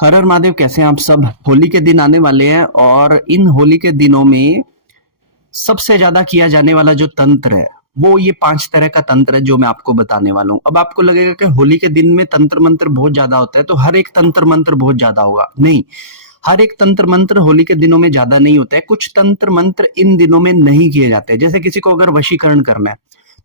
हर हर महादेव, कैसे हैं आप सब। होली के दिन आने वाले हैं और इन होली के दिनों में सबसे ज्यादा किया जाने वाला जो तंत्र है वो ये 5 तरह का तंत्र है जो मैं आपको बताने वाला हूँ। अब आपको लगेगा कि होली के दिन में तंत्र मंत्र बहुत ज्यादा होता है तो हर एक तंत्र मंत्र बहुत ज्यादा होगा। नहीं, हर एक तंत्र मंत्र होली के दिनों में ज्यादा नहीं होता है। कुछ तंत्र मंत्र इन दिनों में नहीं किए जाते। जैसे किसी को अगर वशीकरण करना है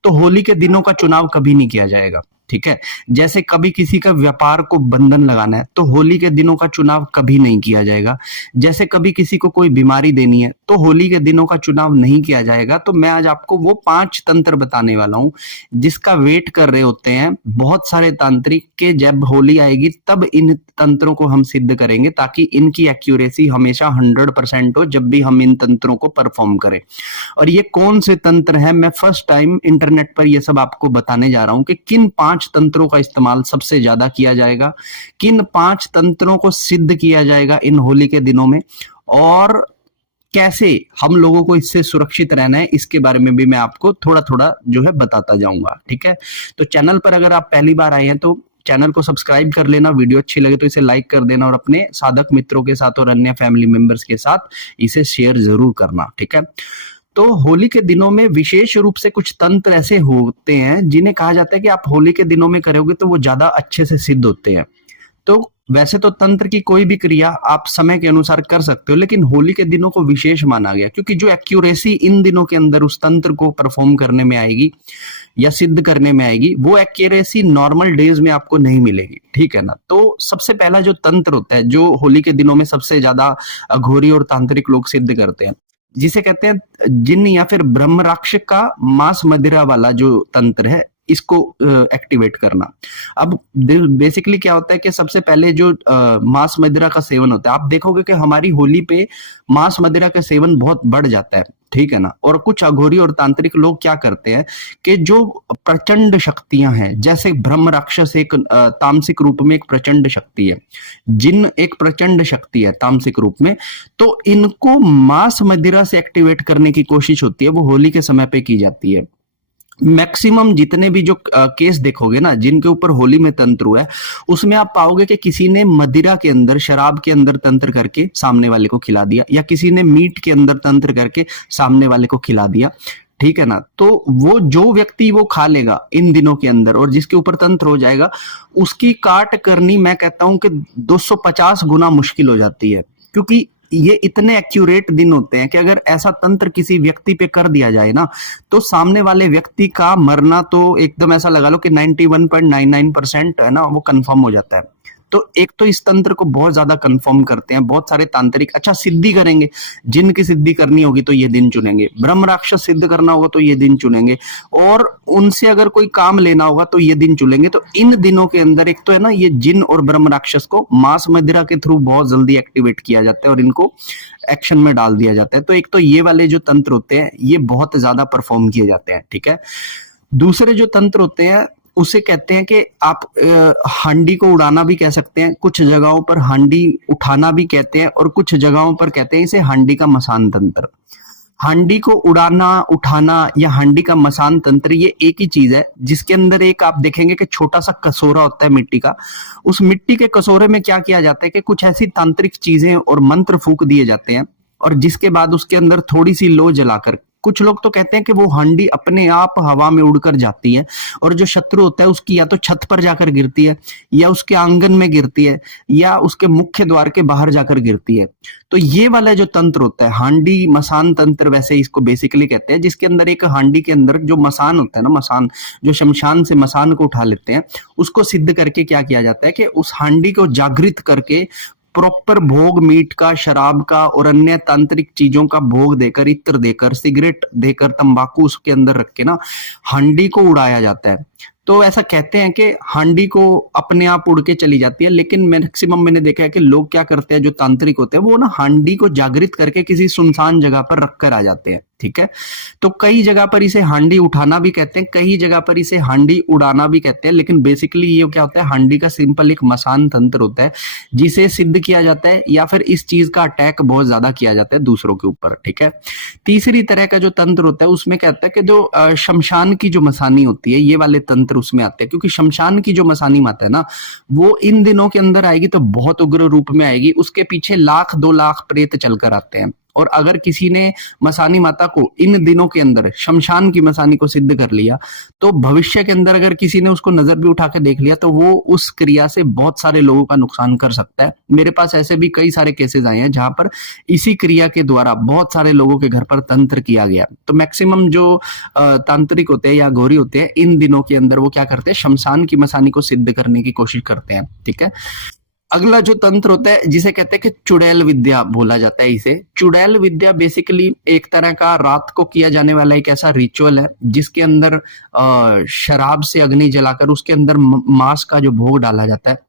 तो होली के दिनों का चुनाव कभी नहीं किया जाएगा। ठीक है। जैसे कभी किसी का व्यापार को बंधन लगाना है तो होली के दिनों का चुनाव कभी नहीं किया जाएगा। जैसे कभी किसी को कोई बीमारी देनी है तो होली के दिनों का चुनाव नहीं किया जाएगा। तो मैं आज आपको वो 5 तंत्र बताने वाला हूं जिसका वेट कर रहे होते हैं बहुत सारे तांत्रिक के जब होली आएगी तब इन तंत्रों को हम सिद्ध करेंगे, ताकि इनकी एक्यूरेसी हमेशा 100% हो जब भी हम इन तंत्रों को परफॉर्म करें। और ये कौन से तंत्र है, मैं फर्स्ट टाइम इंटरनेट पर ये सब आपको बताने जा रहा हूं कि किन 5 तंत्रों का इस्तेमाल सबसे ज्यादा किया जाएगा, किन 5 तंत्रों को सिद्ध किया जाएगा इन होली के दिनों में, और कैसे हम लोगों को इससे सुरक्षित रहना है इसके बारे में भी मैं आपको थोड़ा थोड़ा जो है बताता जाऊंगा। ठीक है। तो चैनल पर अगर आप पहली बार आए हैं तो चैनल को सब्सक्राइब कर लेना, वीडियो अच्छी लगे तो इसे लाइक कर देना और अपने साधक मित्रों के साथ और अन्य फैमिली मेंबर्स के साथ इसे शेयर जरूर करना। ठीक है। तो होली के दिनों में विशेष रूप से कुछ तंत्र ऐसे होते हैं जिन्हें कहा जाता है कि आप होली के दिनों में करोगे तो वो ज्यादा अच्छे से सिद्ध होते हैं। तो वैसे तो तंत्र की कोई भी क्रिया आप समय के अनुसार कर सकते हो, लेकिन होली के दिनों को विशेष माना गया क्योंकि जो एक्यूरेसी इन दिनों के अंदर उस तंत्र को परफॉर्म करने में आएगी या सिद्ध करने में आएगी वो एक्यूरेसी नॉर्मल डेज में आपको नहीं मिलेगी। ठीक है ना। तो सबसे पहला जो तंत्र होता है जो होली के दिनों में सबसे ज्यादा अघोरी और तांत्रिक लोग सिद्ध करते हैं, जिसे कहते हैं जिन्न या फिर ब्रह्म राक्षस का मांस मदिरा वाला जो तंत्र है, इसको एक्टिवेट करना। अब बेसिकली क्या होता है कि सबसे पहले जो मांस मदिरा का सेवन होता है, आप देखोगे कि हमारी होली पे मांस मदिरा का सेवन बहुत बढ़ जाता है। ठीक है ना। और कुछ अघोरी और तांत्रिक लोग क्या करते हैं कि जो प्रचंड शक्तियां हैं, जैसे ब्रह्म राक्षस एक तामसिक रूप में एक प्रचंड शक्ति है, जिन्न एक प्रचंड शक्ति है तामसिक रूप में, तो इनको मांस मदिरा से एक्टिवेट करने की कोशिश होती है, वो होली के समय पे की जाती है। मैक्सिमम जितने भी जो केस देखोगे ना जिनके ऊपर होली में तंत्र हुआ है, उसमें आप पाओगे कि किसी ने मदिरा के अंदर, शराब के अंदर तंत्र करके सामने वाले को खिला दिया, या किसी ने मीट के अंदर तंत्र करके सामने वाले को खिला दिया। ठीक है ना। तो वो जो व्यक्ति वो खा लेगा इन दिनों के अंदर और जिसके ऊपर तंत्र हो जाएगा, उसकी काट करनी मैं कहता हूं कि 250 गुना मुश्किल हो जाती है, क्योंकि ये इतने एक्यूरेट दिन होते हैं कि अगर ऐसा तंत्र किसी व्यक्ति पे कर दिया जाए ना तो सामने वाले व्यक्ति का मरना तो एकदम ऐसा लगा लो कि 91.99% है ना, वो कंफर्म हो जाता है। तो एक तो इस तंत्र को बहुत ज्यादा कंफर्म करते हैं बहुत सारे तांत्रिक। अच्छा, सिद्धि करेंगे, जिन की सिद्धि करनी होगी तो ये दिन चुनेंगे, ब्रह्म राक्षस सिद्ध करना होगा तो ये दिन चुनेंगे, और उनसे अगर कोई काम लेना होगा तो ये दिन चुनेंगे। तो इन दिनों के अंदर एक तो है ना, ये जिन और ब्रह्म राक्षस को मांस मदिरा के थ्रू बहुत जल्दी एक्टिवेट किया जाता है और इनको एक्शन में डाल दिया जाता है। तो एक तो ये वाले जो तंत्र होते हैं ये बहुत ज्यादा परफॉर्म किए जाते हैं। ठीक है। दूसरे जो तंत्र होते हैं उसे कहते हैं कि आप हांडी को उड़ाना भी कह सकते हैं, कुछ जगहों पर हांडी उठाना भी कहते हैं, और कुछ जगहों पर कहते हैं इसे हांडी का मसान तंत्र। हांडी को उड़ाना, उठाना या हांडी का मसान तंत्र ये एक ही चीज है, जिसके अंदर एक आप देखेंगे कि छोटा सा कसोरा होता है मिट्टी का। उस मिट्टी के कसोरे में क्या किया जाता है कि कुछ ऐसी तांत्रिक चीजें और मंत्र फूक दिए जाते हैं, और जिसके बाद उसके अंदर थोड़ी सी लो जलाकर, कुछ लोग तो कहते हैं कि वो हांडी अपने आप हवा में उड़कर जाती है और जो शत्रु होता है उसकी या तो छत पर जाकर गिरती है, या उसके आंगन में गिरती है, या उसके मुख्य द्वार के बाहर जाकर गिरती है। तो ये वाला जो तंत्र होता है हांडी मसान तंत्र, वैसे इसको बेसिकली कहते हैं, जिसके अंदर एक हांडी के अंदर जो मसान होता है ना, मसान जो शमशान से मसान को उठा लेते हैं, उसको सिद्ध करके क्या किया जाता है कि उस हांडी को जागृत करके प्रॉपर भोग, मीट का, शराब का और अन्य तांत्रिक चीजों का भोग देकर, इत्र देकर, सिगरेट देकर, तंबाकू उसके अंदर रख के ना हांडी को उड़ाया जाता है। तो ऐसा कहते हैं कि हांडी को अपने आप उड़ के चली जाती है, लेकिन मैक्सिमम मैंने देखा है कि लोग क्या करते हैं, जो तांत्रिक होते हैं वो ना हांडी को जागृत करके किसी सुनसान जगह पर रख कर आ जाते हैं। ठीक है। तो कई जगह पर इसे हांडी उठाना भी कहते हैं, कई जगह पर इसे हांडी उड़ाना भी कहते हैं, लेकिन बेसिकली ये क्या होता है, हांडी का सिंपल एक मसान तंत्र होता है जिसे सिद्ध किया जाता है या फिर इस चीज का अटैक बहुत ज्यादा किया जाता है दूसरों के ऊपर, ठीक है। तीसरी तरह का जो तंत्र होता है उसमें कहता है कि जो शमशान की जो मसानी होती है, ये वाले तंत्र उसमें आते हैं, क्योंकि शमशान की जो मसानी माता है ना, वो इन दिनों के अंदर आएगी तो बहुत उग्र रूप में आएगी, उसके पीछे 1,00,000-2,00,000 प्रेत चलकर आते हैं। और अगर किसी ने मसानी माता को इन दिनों के अंदर शमशान की मसानी को सिद्ध कर लिया, तो भविष्य के अंदर अगर किसी ने उसको नजर भी उठा के देख लिया तो वो उस क्रिया से बहुत सारे लोगों का नुकसान कर सकता है। मेरे पास ऐसे भी कई सारे केसेस आए हैं जहां पर इसी क्रिया के द्वारा बहुत सारे लोगों के घर पर तंत्र किया गया। तो मैक्सिमम जो तांत्रिक होते हैं या घोरी होते हैं, इन दिनों के अंदर वो क्या करते हैं, शमशान की मसानी को सिद्ध करने की कोशिश करते हैं, ठीक है। अगला जो तंत्र होता है जिसे कहते हैं कि चुड़ैल विद्या बोला जाता है। इसे चुड़ैल विद्या बेसिकली एक तरह का रात को किया जाने वाला एक ऐसा रिचुअल है जिसके अंदर शराब से अग्नि जलाकर उसके अंदर मांस का जो भोग डाला जाता है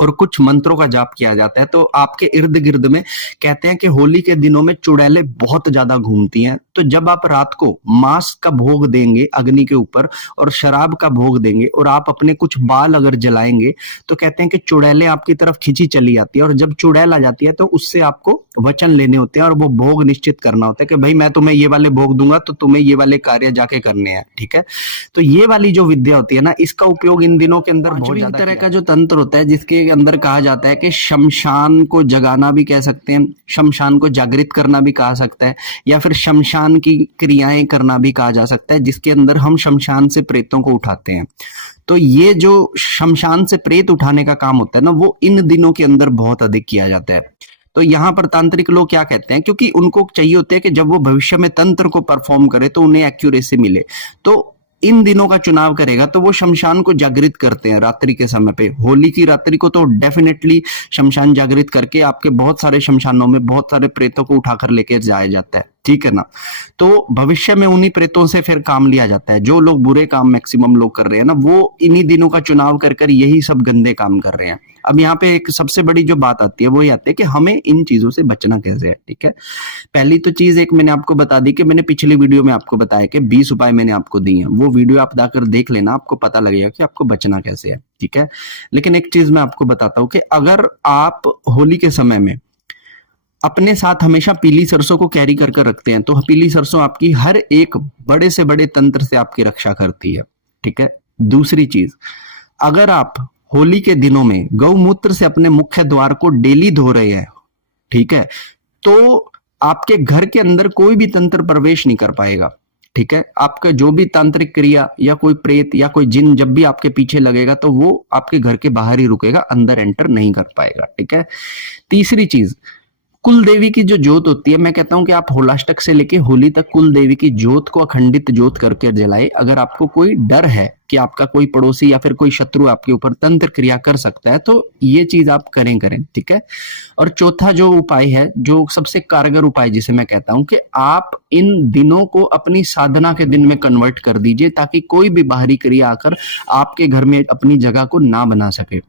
और कुछ मंत्रों का जाप किया जाता है। तो आपके इर्द गिर्द में कहते हैं कि होली के दिनों में चुड़ैलें बहुत ज्यादा घूमती हैं। तो जब आप रात को मांस का भोग देंगे अग्नि के ऊपर और शराब का भोग देंगे और आप अपने कुछ बाल अगर जलाएंगे, तो कहते हैं कि चुड़ैलें आपकी तरफ खींची चली आती है, और जब चुड़ैल आ जाती है तो उससे आपको वचन लेने होते हैं और वो भोग निश्चित करना होता है कि भाई मैं तुम्हें ये वाले भोग दूंगा तो तुम्हें ये वाले कार्य जाके करने हैं, ठीक है। तो ये वाली जो विद्या होती है ना, इसका उपयोग इन दिनों के अंदर बहुत ज्यादा तरह का जो तंत्र होता है जिसके अंदर कहा जाता है कि शमशान को जगाना भी कह सकते हैं, शमशान को जागृत करना भी कहा सकता है, या फिर शमशान की क्रियाएं करना भी कहा जा सकता है, जिसके अंदर हम शमशान से प्रेतों को उठाते हैं। तो ये जो शमशान से प्रेत उठाने का काम होता है ना, वो इन दिनों के अंदर बहुत अधिक किया जाता है। तो यहाँ पर तांत्रिक लोग क्या कहते हैं, क्योंकि उनको चाहिए होते हैं कि जब वो भविष्य में तंत्र को परफॉर्म करे तो उन्हें एक्यूरेसी मिले, तो इन दिनों का चुनाव करेगा तो वो शमशान को जागृत करते हैं रात्रि के समय पे। होली की रात्रि को तो डेफिनेटली शमशान जागृत करके आपके बहुत सारे शमशानों में बहुत सारे प्रेतों को उठाकर लेके जाया जाता है, ठीक है ना। तो भविष्य में उन्हीं प्रेतों से फिर काम लिया जाता है। जो लोग बुरे काम मैक्सिमम लोग कर रहे हैं ना, वो इन्हीं दिनों का चुनाव कर कर यही सब गंदे काम कर रहे हैं। अब यहाँ पे एक सबसे बड़ी जो बात आती है वो ये आती है कि हमें इन चीजों से बचना कैसे है, ठीक है। पहली तो चीज एक मैंने आपको बता दी कि मैंने पिछली वीडियो में आपको बताया कि 20 उपाय मैंने आपको दिए हैं, वो वीडियो आप जाकर देख लेना, आपको पता लगेगा कि आपको बचना कैसे है, ठीक है। लेकिन एक चीज मैं आपको बताता हूँ कि अगर आप होली के समय में अपने साथ हमेशा पीली सरसों को कैरी कर कर रखते हैं, तो पीली सरसों आपकी हर एक बड़े से बड़े तंत्र से आपकी रक्षा करती है, ठीक है। दूसरी चीज, अगर आप होली के दिनों में गौमूत्र से अपने मुख्य द्वार को डेली धो रहे हैं, ठीक है, तो आपके घर के अंदर कोई भी तंत्र प्रवेश नहीं कर पाएगा, ठीक है। आपका जो भी तांत्रिक क्रिया या कोई प्रेत या कोई जिन जब भी आपके पीछे लगेगा तो वो आपके घर के बाहर ही रुकेगा, अंदर एंटर नहीं कर पाएगा, ठीक है। तीसरी चीज, कुल देवी की जो जोत होती है, मैं कहता हूं कि आप होलाष्टक से लेके होली तक कुल देवी की जोत को अखंडित जोत करके जलाए। अगर आपको कोई डर है कि आपका कोई पड़ोसी या फिर कोई शत्रु आपके ऊपर तंत्र क्रिया कर सकता है, तो ये चीज आप करें, ठीक है। और चौथा जो उपाय है, जो सबसे कारगर उपाय जिसे मैं कहता हूं कि आप इन दिनों को अपनी साधना के दिन में कन्वर्ट कर दीजिए, ताकि कोई भी बाहरी क्रिया आकर आपके घर में अपनी जगह को ना बना सके,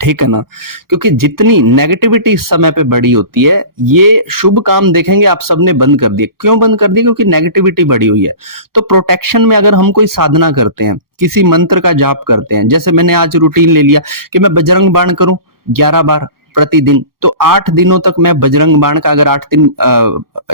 ठीक है ना। क्योंकि जितनी नेगेटिविटी इस समय पे बड़ी होती है, ये शुभ काम देखेंगे आप सबने बंद कर दिए। क्यों बंद कर दिए? क्योंकि नेगेटिविटी बड़ी हुई है। तो प्रोटेक्शन में अगर हम कोई साधना करते हैं, किसी मंत्र का जाप करते हैं, जैसे मैंने आज रूटीन ले लिया कि मैं बजरंग बाण करूं 11 बार प्रतिदिन, तो 8 दिनों तक मैं बजरंग बाण का अगर 8 दिन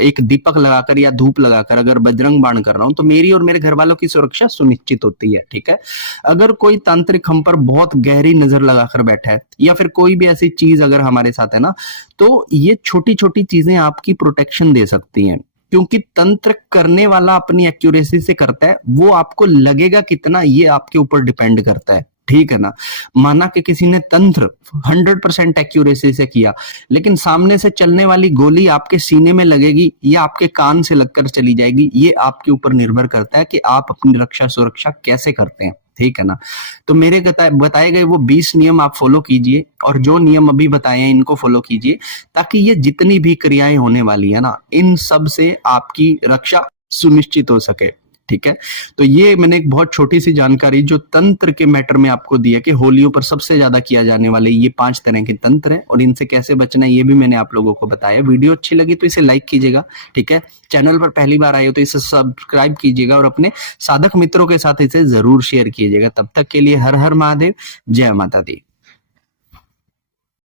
एक दीपक लगाकर या धूप लगाकर अगर बजरंग बाण कर रहा हूं, तो मेरी और मेरे घर वालों की सुरक्षा सुनिश्चित होती है, ठीक है। अगर कोई तांत्रिक हम पर बहुत गहरी नजर लगाकर बैठा है या फिर कोई भी ऐसी चीज अगर हमारे साथ है ना, तो ये छोटी छोटी चीजें आपकी प्रोटेक्शन दे सकती हैं। क्योंकि तंत्र करने वाला अपनी एक्यूरेसी से करता है, वो आपको लगेगा कितना ये आपके ऊपर डिपेंड करता है, ठीक है ना। माना कि किसी ने तंत्र 100% एक्यूरेसी से किया, लेकिन सामने से चलने वाली गोली आपके सीने में लगेगी या आपके कान से लगकर चली जाएगी, ये आपके ऊपर निर्भर करता है कि आप अपनी रक्षा सुरक्षा कैसे करते हैं, ठीक है ना। तो मेरे बताए गए वो 20 नियम आप फॉलो कीजिए, और जो नियम अभी बताए हैं इनको फॉलो कीजिए, ताकि ये जितनी भी क्रियाएं होने वाली है ना, इन सब से आपकी रक्षा सुनिश्चित हो सके। ठीक है, तो ये मैंने एक बहुत छोटी सी जानकारी जो तंत्र के मैटर में आपको दिया कि होलियों पर सबसे ज्यादा किया जाने वाले ये 5 तरह के तंत्र है और इनसे कैसे बचना है ये भी मैंने आप लोगों को बताया। वीडियो अच्छी लगी तो इसे लाइक कीजिएगा, ठीक है। चैनल पर पहली बार आए हो तो इसे सब्सक्राइब कीजिएगा और अपने साधक मित्रों के साथ इसे जरूर शेयर कीजिएगा। तब तक के लिए हर हर महादेव, जय माता दी।